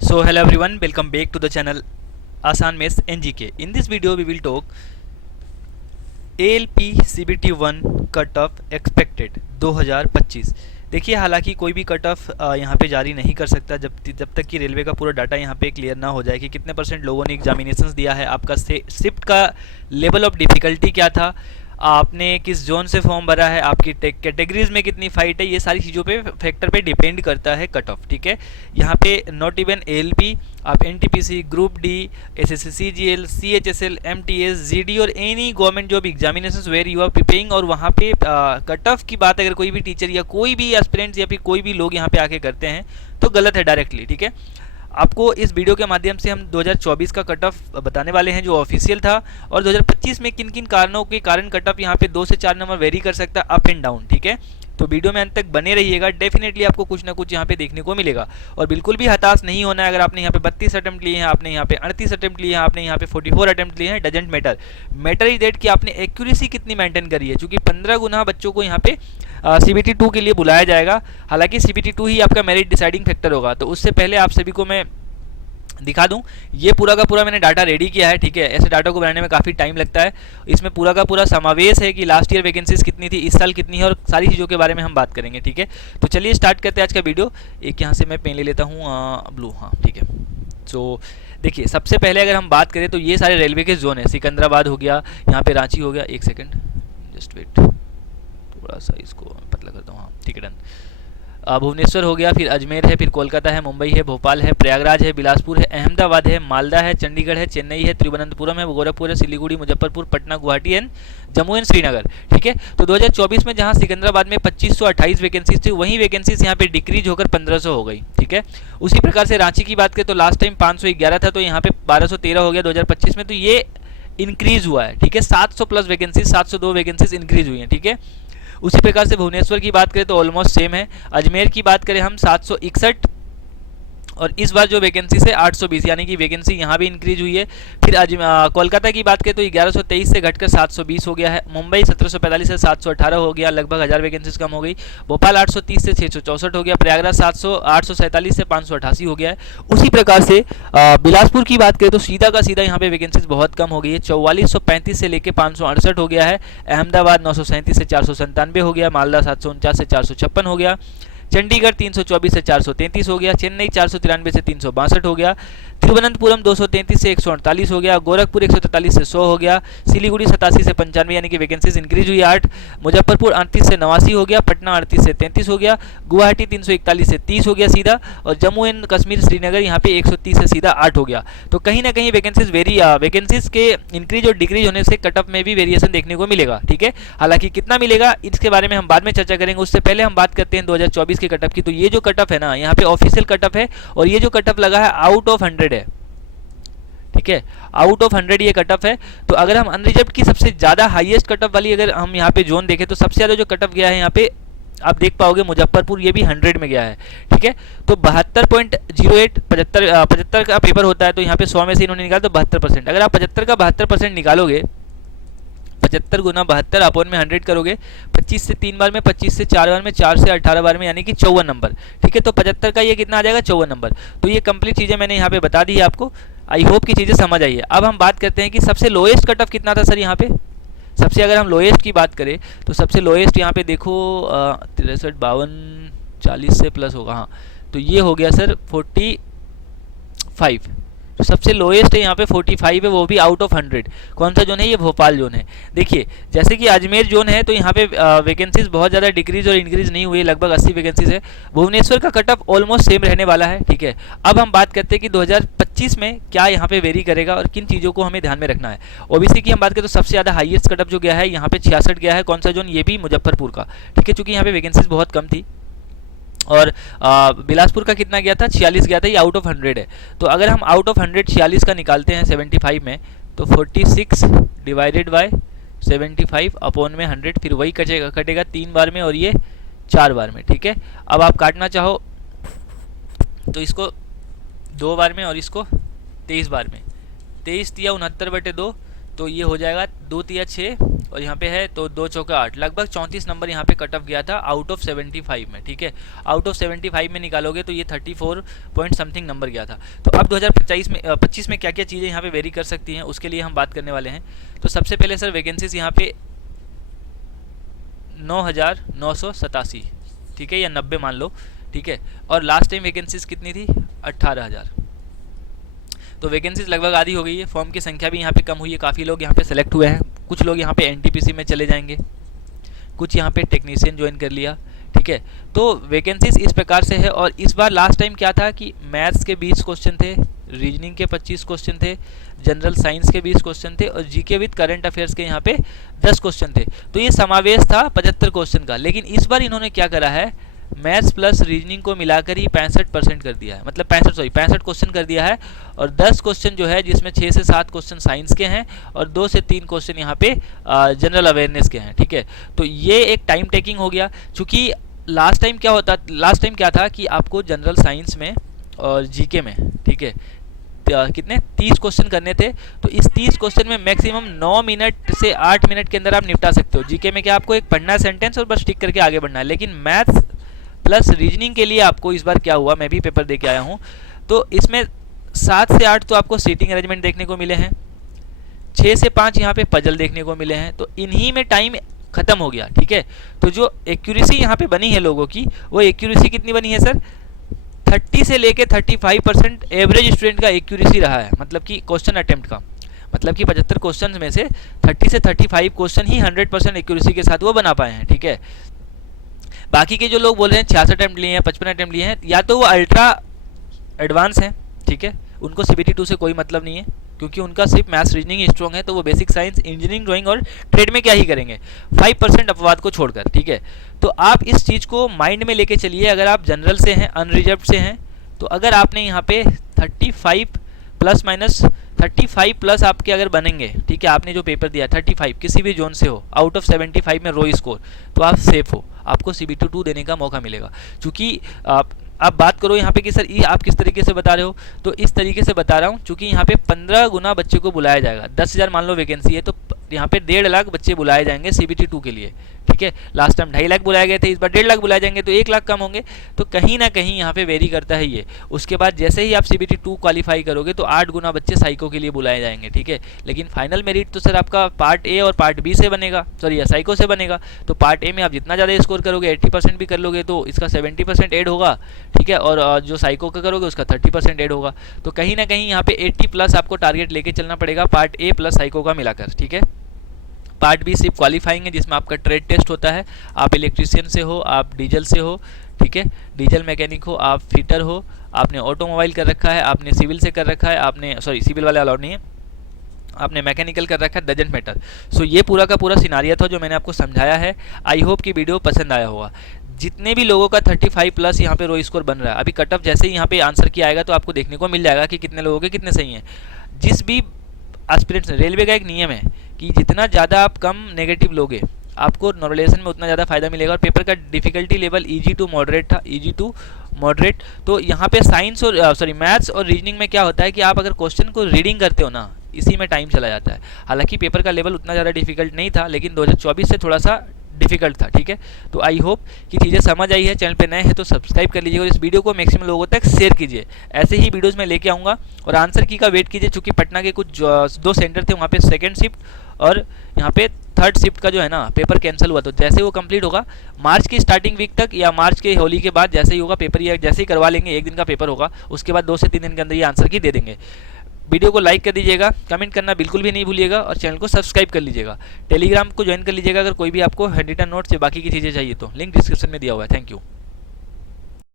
So hello everyone, welcome back to the channel Asan Mess NGK. In this video we will talk ALP CBT 1 cut off expected 2025। देखिए, हालांकि कोई भी cut off यहाँ पे जारी नहीं कर सकता जब तक कि रेलवे का पूरा डाटा यहाँ पे क्लियर ना हो जाए कि कितने परसेंट लोगों ने एग्जामिनेशंस दिया है, आपका शिफ्ट का लेवल ऑफ डिफ़िकल्टी क्या था, आपने किस जोन से फॉर्म भरा है, आपकी कैटेगरीज में कितनी फाइट है, ये सारी चीज़ों पे फैक्टर पे डिपेंड करता है कट ऑफ। ठीक है, यहाँ पे नॉट इवन एएलपी, आप NTPC, group D, SSC CGL, CHSL, MTS, GD और any government job examinations where you are preparing, और वहाँ पे कट ऑफ की बात अगर कोई भी टीचर या कोई भी एस्पिरेंट्स या फिर कोई भी लोग यहाँ पे आके करते हैं तो गलत है डायरेक्टली। ठीक है, आपको इस वीडियो के माध्यम से हम 2024 का कट ऑफ बताने वाले हैं जो ऑफिशियल था, और 2025 में किन किन कारणों के कारण कट ऑफ यहाँ पे 2 से 4 नंबर वेरी कर सकता है अप एंड डाउन। ठीक है, तो वीडियो में अंत तक बने रहिएगा, डेफिनेटली आपको कुछ ना कुछ यहाँ पे देखने को मिलेगा। और बिल्कुल भी हताश नहीं होना है। अगर आपने यहाँ पे 32 अटेम्प्ट लिए हैं, आपने यहाँ पे 38 अटेम्प्ट लिए हैं, आपने यहाँ पे 44 अटेम्प्ट लिए हैं, doesn't matter. Matter is that कि आपने एक्यूरेसी कितनी मेंटेन करी है, क्योंकि 15 गुना बच्चों को यहाँ पे CBT 2 के लिए बुलाया जाएगा। हालांकि CBT 2 ही आपका मेरिट डिसाइडिंग फैक्टर होगा। तो उससे पहले आप सभी को मैं दिखा दूं, ये पूरा का पूरा मैंने डाटा रेडी किया है। ठीक है, ऐसे डाटा को बनाने में काफ़ी टाइम लगता है। इसमें पूरा का पूरा समावेश है कि लास्ट ईयर वैकेंसीज कितनी थी, इस साल कितनी है, और सारी चीज़ों के बारे में हम बात करेंगे। ठीक है, तो चलिए स्टार्ट करते हैं आज का वीडियो। एक यहाँ से मैं पेन ले लेता हूँ, ब्लू, हाँ ठीक है। तो देखिए, सबसे पहले अगर हम बात करें तो ये सारे रेलवे के जोन है। सिकंदराबाद हो गया, यहाँ पे रांची हो गया, एक सेकेंड जस्ट वेट, थोड़ा सा इसको पतला करता हूँ, हाँ ठीक है, डन। भुवनेश्वर हो गया, फिर अजमेर है, फिर कोलकाता है, मुंबई है, भोपाल है, प्रयागराज है, बिलासपुर है, अहमदाबाद है, मालदा है, चंडीगढ़ है, चेन्नई है, तिरुवनंतपुरम है, गोरखपुर है, सिलीगुड़ी, मुजफ्फरपुर, पटना, गुवाहाटी एंड जम्मू एंड श्रीनगर। ठीक है, तो 2024 में जहां सिकंदराबाद में 2528 वैकेंसीज थी, वहीं वैकेंसीज यहाँ पे डिक्रीज होकर 1500 हो गई। ठीक है, उसी प्रकार से रांची की बात करें तो लास्ट टाइम 511 था, तो यहाँ पे 1213 हो गया 2025 में, तो ये इंक्रीज हुआ है। ठीक है, 700 प्लस वैकेंसीज, 702 वैकेंसीज इंक्रीज हुई हैं। ठीक है, उसी प्रकार से भुवनेश्वर की बात करें तो ऑलमोस्ट सेम है। अजमेर की बात करें हम 761, और इस बार जो वैकेंसी है 820, यानी कि वैकेंसी यहाँ भी इंक्रीज हुई है। फिर कोलकाता की बात करें तो 1123 से घटकर 720 हो गया है। मुंबई 1745 से 718 हो गया, लगभग 1000 वैकेंसीज कम हो गई। भोपाल 830 से 664 हो गया। प्रयागराज 847 से 588 हो गया है। उसी प्रकार से बिलासपुर की बात करें तो सीधा का सीधा यहाँ पे वैकेंसीज बहुत कम हो गई है, 4435 से लेकर 568 हो गया है। अहमदाबाद 937 से 497 हो गया, मालदा 749 से 456 हो गया, चंडीगढ़ 324 से 433 हो गया, चेन्नई 493 से 362 हो गया, तिरुवनंतपुरम 233 से 148 हो गया, गोरखपुर 143 से 100 हो गया, सिलीगुड़ी 87 से 95, यानी कि वैकेंसीज इंक्रीज हुई 8, मुजफ्फरपुर 38 से 89 हो गया, पटना 38 से 33 हो गया, गुवाहाटी 341 से 30 हो गया सीधा, और जम्मू एंड कश्मीर श्रीनगर यहाँ पे 130 से सीधा 8 हो गया। तो कहीं ना कहीं वैकेंसीज के इंक्रीज और डिक्रीज होने से कट ऑफ में भी वेरिएशन देखने को मिलेगा। ठीक है, हालांकि कितना मिलेगा इसके बारे में हम बाद में चर्चा करेंगे। उससे पहले हम बात करते हैं 2024 के कट ऑफ की। तो ये जो कट ऑफ है ना, यहाँ पे ऑफिशियल कट ऑफ है, और ये जो कट ऑफ लगा है आउट ऑफ 100 है। ठीक है, आउट ऑफ 100 ये कट ऑफ है। तो अगर हम अनरिजर्व्ड की सबसे ज्यादा हाईएस्ट कट ऑफ वाली अगर हम यहाँ पे जोन देखें तो सबसे ज्यादा जो कट ऑफ गया है यहाँ पे आप देख पाओगे मुजफ्फरपुर, ये भी 100 में गया है। ठीक है, तो 72.08, 75 का पेपर होता है, तो यहाँ पे 100 में से इन्होंने निकाला तो 72%। अगर आप 75 का 72% निकालोगे, 75 गुना 72 अपॉन में 100 करोगे, 25 से 3 बार में, 25 से 4 बार में, 4 से 18 बार में, यानी कि 54 नंबर। ठीक है, तो 75 का ये कितना आ जाएगा, 54 नंबर। तो ये कंप्लीट चीज़ें मैंने यहाँ पे बता दी है आपको। आई होप की चीज़ें समझ आई है। अब हम बात करते हैं कि सबसे लोएस्ट कट ऑफ कितना था सर यहाँ पे। सबसे अगर हम लोएस्ट की बात करें तो सबसे लोएस्ट यहाँ पे देखो 63, 52, 40 से प्लस होगा, हाँ, तो ये हो गया सर 45। तो सबसे लोएस्ट है यहाँ पे 45 है, वो भी आउट ऑफ 100। कौन सा जोन है, ये भोपाल जोन है। देखिए, जैसे कि अजमेर जोन है तो यहाँ पे वैकेंसीज बहुत ज़्यादा डिक्रीज और इंक्रीज नहीं हुई, लगभग 80 वैकेंसीज है। भुवनेश्वर का कट ऑफ ऑलमोस्ट सेम रहने वाला है। ठीक है, अब हम बात करते हैं कि 2025 में क्या यहाँ पे वेरी करेगा और किन चीज़ों को हमें ध्यान में रखना है। ओबीसी की हम बात करें तो सबसे ज़्यादा हाईएस्ट कट ऑफ जो गया है यहाँ पे 66 गया है। कौन सा जोन, ये भी मुजफ्फरपुर का। ठीक है, चूँकि यहाँ पे वैकेंसीज बहुत कम थी। और बिलासपुर का कितना गया था, 46 गया था, ये आउट ऑफ 100 है। तो अगर हम आउट ऑफ 100 46 का निकालते हैं 75 में, तो 46 डिवाइडेड बाय 75 अपॉन में 100, फिर वही कटेगा 3 बार में और ये 4 बार में। ठीक है, अब आप काटना चाहो तो इसको 2 बार में और इसको 23 बार में, 23 तिया 69/2, तो ये हो जाएगा 2 तिया 6 और यहाँ पे है तो 2 चौका 8, लगभग 34 नंबर यहाँ पे कट ऑफ गया था आउट ऑफ 75 में। ठीक है, आउट ऑफ 75 में निकालोगे तो ये 34 पॉइंट समथिंग नंबर गया था। तो अब 2025 में क्या क्या चीज़ें यहाँ पे वेरी कर सकती हैं उसके लिए हम बात करने वाले हैं। तो सबसे पहले सर वैकेंसीज यहाँ पे 9,987, ठीक है, या 90 मान लो, ठीक है। और लास्ट टाइम वैकेंसीज कितनी थी? 18,000। तो वैकेंसीज लगभग आधी हो गई है। फॉर्म की संख्या भी यहाँ पे कम हुई है, काफ़ी लोग यहाँ पे सेलेक्ट हुए हैं। कुछ लोग यहाँ पे एनटीपीसी में चले जाएंगे, कुछ यहाँ पे टेक्नीशियन ज्वाइन कर लिया, ठीक है। तो वैकेंसीज इस प्रकार से है। और इस बार लास्ट टाइम क्या था कि मैथ्स के 20 क्वेश्चन थे, रीजनिंग के 25 क्वेश्चन थे, जनरल साइंस के 20 क्वेश्चन थे और जीके विद करंट अफेयर्स के यहाँ पे 10 क्वेश्चन थे। तो ये समावेश था 75 क्वेश्चन का। लेकिन इस बार इन्होंने क्या करा है, मैथ्स प्लस रीजनिंग को मिलाकर ही 65% कर दिया है, मतलब 65 क्वेश्चन कर दिया है। और 10 क्वेश्चन जो है जिसमें 6 से 7 क्वेश्चन साइंस के हैं और 2 से 3 क्वेश्चन यहाँ पे जनरल अवेयरनेस के हैं, ठीक है। तो ये एक टाइम टेकिंग हो गया, चूँकि लास्ट टाइम क्या था कि आपको जनरल साइंस में और जीके में, ठीक है, कितने 30 क्वेश्चन करने थे। तो इस 30 क्वेश्चन में मैक्सिमम 9 मिनट से 8 मिनट के अंदर आप निपटा सकते हो। जीके में क्या आपको एक पढ़ना है सेंटेंस और बस टिक करके आगे बढ़ना है। लेकिन मैथ्स प्लस रीजनिंग के लिए आपको इस बार क्या हुआ, मैं भी पेपर दे के आया हूँ, तो इसमें 7 से 8 तो आपको सीटिंग अरेंजमेंट देखने को मिले हैं, 6 से 5 यहाँ पे पजल देखने को मिले हैं। तो इन्हीं में टाइम खत्म हो गया, ठीक है। तो जो एक्यूरेसी यहाँ पे बनी है लोगों की, वो एक्यूरेसी कितनी बनी है सर? 30 से लेके 35% एवरेज स्टूडेंट का एक्यूरेसी रहा है, मतलब कि क्वेश्चन अटेम्प्ट का, मतलब कि 75 क्वेश्चन में से 30 से 35 क्वेश्चन ही 100% एक्यूरेसी के साथ वो बना पाए हैं, ठीक है। बाकी के जो लोग बोल रहे हैं 66 अटेम्प्ट लिए हैं, 55 अटेम्प्ट लिए हैं, या तो वो अल्ट्रा एडवांस हैं, ठीक है, उनको CBT 2 से कोई मतलब नहीं है, क्योंकि उनका सिर्फ मैथ्स रीजनिंग स्ट्रॉन्ग है, तो वो बेसिक साइंस, इंजीनियरिंग, ड्राइंग और ट्रेड में क्या ही करेंगे 5% अपवाद को छोड़कर, ठीक है। तो आप इस चीज़ को माइंड में लेके चलिए। अगर आप जनरल से हैं, अनरिजर्व से हैं, तो अगर आपने यहाँ पे 35 प्लस माइनस 35 प्लस आपके अगर बनेंगे, ठीक है, आपने जो पेपर दिया 35 किसी भी जोन से हो, आउट ऑफ 75 में रो स्कोर, तो आप सेफ हो, आपको CBT 2 देने का मौका मिलेगा। चूँकि आप बात करो यहाँ पे कि सर ये आप किस तरीके से बता रहे हो, तो इस तरीके से बता रहा हूँ, चूँकि यहाँ पे 15 गुना बच्चे को बुलाया जाएगा। 10,000 मान लो वैकेंसी है, तो यहाँ पे 1.5 लाख बच्चे बुलाए जाएंगे CBT 2 के लिए, ठीक है। लास्ट टाइम 2.5 लाख बुलाए गए थे, इस बार 1.5 लाख बुलाए जाएंगे, तो 1 लाख कम होंगे। तो कहीं ना कहीं यहाँ पे वेरी करता है ये। उसके बाद जैसे ही आप CBT 2 क्वालिफाई करोगे तो 8 गुना बच्चे साइको के लिए बुलाए जाएंगे, ठीक है। लेकिन फाइनल मेरिट तो सर आपका पार्ट ए और पार्ट बी से बनेगा, सॉरी साइको से बनेगा। तो पार्ट ए में आप जितना ज़्यादा स्कोर करोगे, 80% भी कर लोगे, तो इसका 70% ऐड होगा, ठीक है। और जो साइको का करोगे उसका 30% ऐड होगा। तो कहीं ना कहीं यहाँ पे 80 प्लस आपको टारगेट लेके चलना पड़ेगा पार्ट ए प्लस साइको का मिलाकर, ठीक है। पार्ट बी सिर्फ क्वालिफाइंग है, जिसमें आपका ट्रेड टेस्ट होता है। आप इलेक्ट्रीशियन से हो, आप डीजल से हो, ठीक है, डीजल मैकेनिक हो, आप फिटर हो, आपने ऑटोमोबाइल कर रखा है, आपने सिविल से कर रखा है, आपने सॉरी सिविल वाले अलाउड नहीं है, आपने मैकेनिकल कर रखा है, डजंट मैटर। सो ये पूरा का पूरा सिनारिया था जो मैंने आपको समझाया है। आई होप कि वीडियो पसंद आया होगा। जितने भी लोगों का 35 प्लस यहाँ पे रो स्कोर बन रहा है, अभी कट ऑफ जैसे ही यहाँ पे आंसर किया आएगा तो आपको देखने को मिल जाएगा कि कितने लोगों के कितने सही हैं। जिस भी एस्पिरेंट्स, रेलवे का एक नियम है कि जितना ज़्यादा आप कम नेगेटिव लोगे, आपको नॉर्मलाइजेशन में उतना ज़्यादा फायदा मिलेगा। और पेपर का difficulty level EG to moderate था, EG टू मॉडरेट। तो यहाँ पे साइंस और सॉरी मैथ्स और रीजनिंग में क्या होता है कि आप अगर क्वेश्चन को रीडिंग करते हो ना, इसी में टाइम चला जाता है। हालांकि पेपर का लेवल उतना ज़्यादा डिफिकल्ट नहीं था, लेकिन 2024 से थोड़ा सा डिफिकल्ट था, ठीक है। तो आई होप कि चीज़ें समझ आई है। चैनल पे नए हैं तो सब्सक्राइब कर लीजिए और इस वीडियो को मैक्सिमम लोगों तक शेयर कीजिए। ऐसे ही वीडियोस मैं लेके आऊँगा। और आंसर की का वेट कीजिए, चूँकि पटना के कुछ 2 सेंटर थे, वहाँ पे सेकेंड शिफ्ट और यहाँ पे थर्ड शिफ्ट का जो है ना पेपर कैंसिल हुआ। तो जैसे वो कंप्लीट होगा मार्च की स्टार्टिंग वीक तक या मार्च के होली के बाद जैसे ही होगा पेपर, या जैसे ही करवा लेंगे, 1 दिन का पेपर होगा, उसके बाद 2 से 3 दिन के अंदर ये आंसर की दे देंगे। वीडियो को लाइक कर दीजिएगा, कमेंट करना बिल्कुल भी नहीं भूलिएगा और चैनल को सब्सक्राइब कर लीजिएगा। टेलीग्राम को ज्वाइन कर लीजिएगा अगर कोई भी आपको हैंड रिटन नोट्स या बाकी की चीज़ें चाहिए तो। लिंक डिस्क्रिप्शन में दिया हुआ है। Thank you.